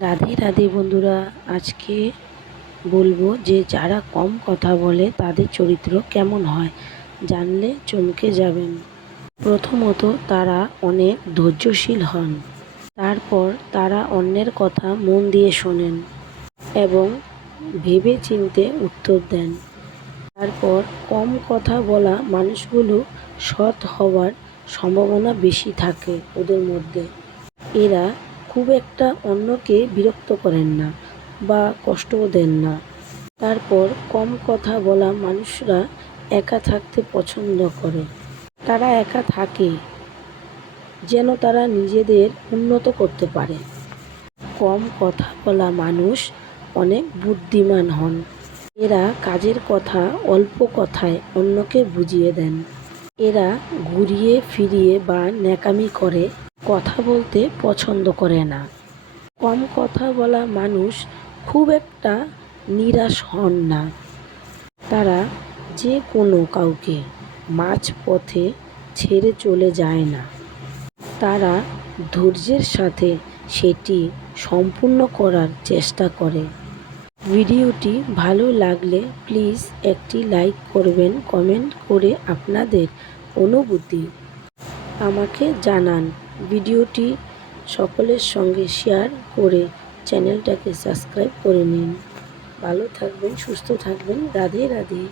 রাধে রাধে বন্ধুরা, আজকে বলব যে যারা কম কথা বলে তাদের চরিত্র কেমন হয় জানলে চমকে যাবেন। প্রথমত তারা অনেক ধৈর্যশীল হন। তারপর তারা অন্যের কথা মন দিয়ে শোনেন এবং ভেবে চিনতে উত্তর দেন। তারপর কম কথা বলা মানুষগুলো সৎ হওয়ার সম্ভাবনা বেশি থাকে ওদের মধ্যে। এরা খুব একটা অন্যকে বিরক্ত করেন না বা কষ্টও দেন না। তারপর কম কথা বলা মানুষরা একা থাকতে পছন্দ করে। তারা একা থাকে, যেন তারা নিজেদের উন্নত করতে পারে। কম কথা বলা মানুষ অনেক বুদ্ধিমান হন। এরা কাজের কথা অল্প কথায় অন্যকে বুঝিয়ে দেন। এরা ঘুরিয়ে ফিরিয়ে বা ন্যাকামি করে কথা বলতে পছন্দ করে না। কম কথা বলা মানুষ খুব একটা নিরাশ হন না। তারা যে কোনো কাউকে মাঝপথে ছেড়ে চলে যায় না। তারা ধৈর্যের সাথে সেটি সম্পূর্ণ করার চেষ্টা করে। ভিডিওটি ভালো লাগলে প্লিজ একটি লাইক করবেন, কমেন্ট করে আপনাদের অনুভূতি আমাকে জানান। ভিডিওটি সকলের সঙ্গে শেয়ার করে চ্যানেলটাকে সাবস্ক্রাইব করে নিন। ভালো থাকবেন, সুস্থ থাকবেন। রাধে রাধে।